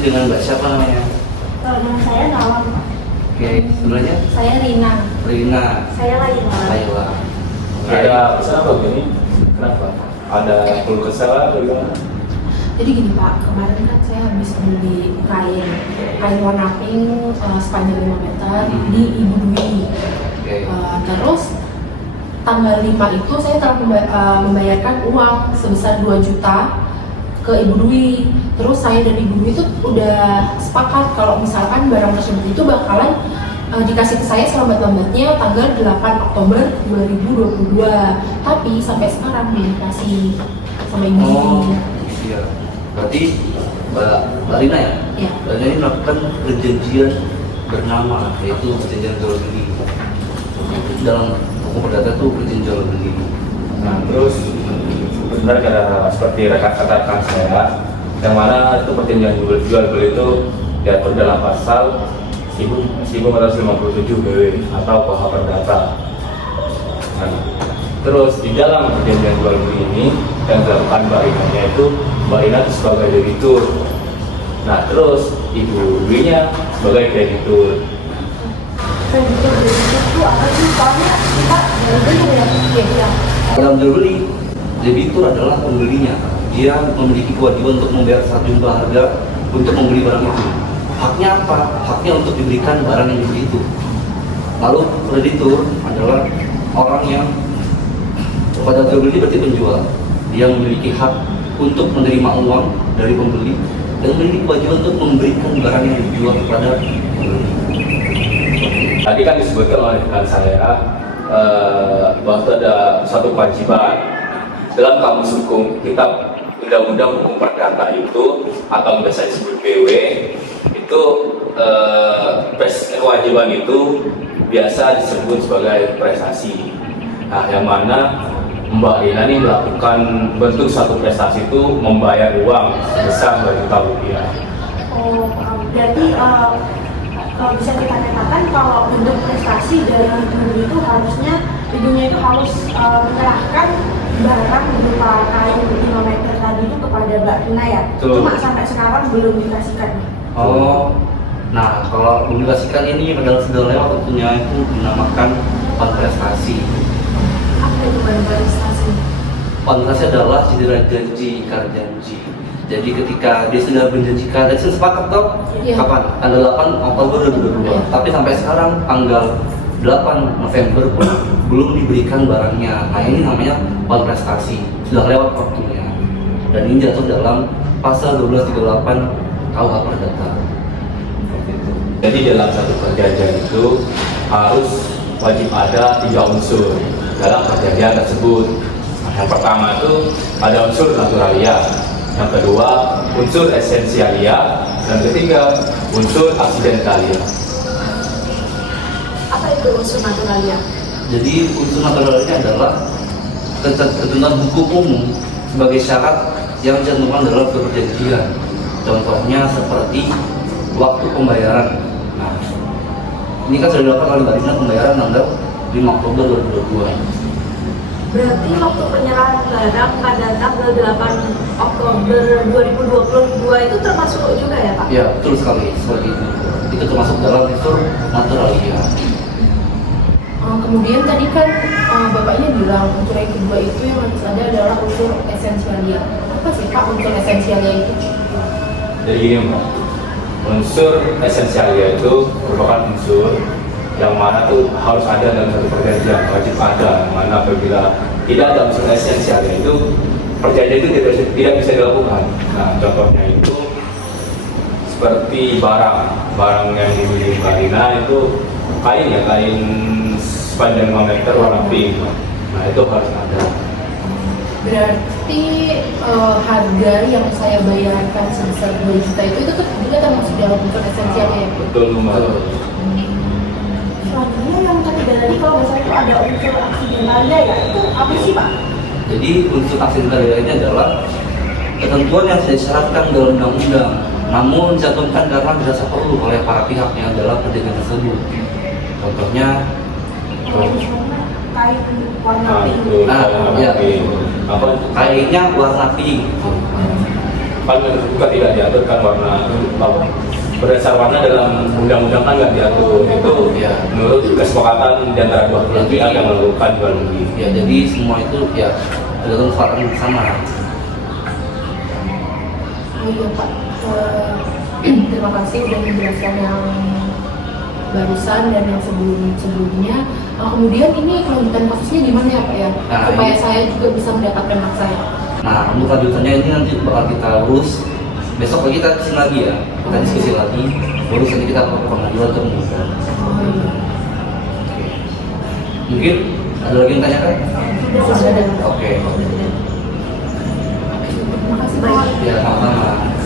dengan Mbak siapa namanya? Nama saya Nawang. Oke, sebenarnya? Saya Rina. Rina. Saya Laila. Laila. Ada pesan apa begini? Kenapa? Ada keluh kesah atau gimana? Jadi gini Pak, kemarin kan saya habis beli kain warna pink sepanjang 5 meter di Ibu Dwi. Terus tanggal 5 itu saya telah membayarkan uang sebesar 2 juta ke Ibu Dwi. Terus saya dan Ibu Dwi itu udah sepakat kalau misalkan barang tersebut itu bakalan dikasih ke saya selambat-lambatnya tanggal 8 Oktober 2022. Tapi sampai sekarang belum dikasih sama Ibu Dwi. Oh, iya. Berarti Mbak Rina ya? Iya. Mbak Rina ini melakukan perjanjian bernama, yaitu perjanjian jual beli. Dalam hukum perdata itu perjanjian jual beli. Nah, terus sebenarnya ada seperti rekan-rekan saya yang mana itu perjanjian jual beli itu diatur dalam pasal 1457 BW atau KUH Perdata. Nah, terus di dalam perjanjian jual beli ini yang dilakukan Mbak Rina itu Mbak Rina itu sebagai debitur. Nah, terus Ibu Dwi-nya sebagai kreditur. Kreditur itu apa sih? Soalnya kita dari dulu ya. Dalam jual beli, debitur adalah pembelinya. Dia memiliki kewajiban untuk membayar sejumlah harga untuk membeli barang itu. Haknya apa? Haknya untuk diberikan barang yang dibeli itu. Lalu kreditur adalah orang yang pada jual beli berarti penjual. Dia memiliki hak untuk menerima uang dari pembeli dan memiliki kewajiban untuk memberikan barang yang dijual kepada pembeli. Tadi kan disebutkan oleh rekan saya bahwa ada suatu kewajiban dalam kamus hukum kitab Undang-Undang Hukum Perdata itu atau biasa disebut BW itu kewajiban itu biasa disebut sebagai prestasi. Nah, yang mana Mbak Rina ini melakukan bentuk satu prestasi itu membayar uang sebesar 2 juta rupiah. Oh, berarti bisa kita katakan kalau bentuk prestasi dari ibu itu harusnya ibunya itu harus menyerahkan barang berupa kain 5 meter tadi itu kepada Mbak Rina ya. Betul. Cuma sampai sekarang belum dikasihkan. Oh, nah kalau belum dikasihkan ini padahal sudah lewat tentunya itu dinamakan prestasi. Apa itu prestasi? Prestasi adalah cedera janji, ingkar janji. Jadi ketika dia sudah menjanjikan, dan sudah sepakat toh, Iya. kapan? Tanggal 8 Oktober 2022. Iya. Tapi sampai sekarang tanggal 8 November pun belum diberikan barangnya. Nah ini namanya prestasi, sudah lewat waktunya. Dan ini jatuh dalam pasal 1238 KUH Perdata. Jadi dalam satu perjanjian itu harus wajib ada 3 unsur dalam perjanjian tersebut. Nah, yang pertama itu ada unsur naturalia, yang kedua unsur esensialia, dan ketiga unsur aksidentalia. Apa itu unsur naturalia? Jadi unsur naturalnya adalah ketentuan hukum umum sebagai syarat yang dicantumkan dalam perjanjian. Contohnya seperti waktu pembayaran. Nah, ini kan sudah dilakukan oleh Mbak Rina pembayaran tanggal 5 Oktober 2022. Berarti waktu penyerahan barang pada tanggal 8 Oktober 2022 itu termasuk juga ya Pak? Ya, betul sekali seperti itu. Itu termasuk dalam unsur naturalia. Kemudian tadi kan bapaknya bilang unsur yang kedua itu yang harus ada adalah unsur esensialia. Apa sih Pak unsur esensialia itu? Jadi gini Mbak, unsur esensialia itu merupakan unsur yang mana tuh harus ada dalam satu perjanjian, wajib ada. Yang mana apabila tidak ada unsur esensialia itu perjanjian itu tidak bisa dilakukan. Nah, contohnya itu seperti barang yang dibeli Mbak Rina itu kain ya, kain sepanjang 5 meter warna pink. Nah, itu harus ada. Berarti harga yang saya bayarkan sebesar 2 juta itu juga termasuk dalam unsur esensialnya ya? Betul Mbak. Selanjutnya yang ketiga tadi kalau nggak salah itu ada unsur aksidentalia ya, itu apa sih Pak? Jadi unsur aksidentalia ini adalah ketentuan yang sudah disyaratkan dalam undang-undang, namun dicantumkan karena dirasa perlu oleh para pihak yang dalam perjanjian tersebut. Contohnya, Misalnya kain warna pink. ya, Apa? kainnya warna pink. kan juga tidak diatur kan warna berdasar warna dalam undang-undang kan nggak diatur itu Ya. menurut kesepakatan di antara dua belah pihak yang melakukan jual beli. Ya, jadi semua itu ya tergantung kesepakatan bersama. Oh iya Pak, terima kasih sudah menjelaskan yang barusan dan yang sebelumnya. Kemudian ini kelanjutan kasusnya gimana ya Pak ya? Nah, Supaya ini- saya juga bisa mendapatkan hak saya. Nah, untuk lanjutannya ini nanti bakal kita urus. Besok lagi kita kesini lagi ya, kita diskusi lagi. Urus nanti kita ke pengadilan untuk menggugat. Oh iya. Oke. Mungkin ada lagi yang tanyakan? Sudah ada. Oke. Terima kasih Pak. Ya, sama-sama.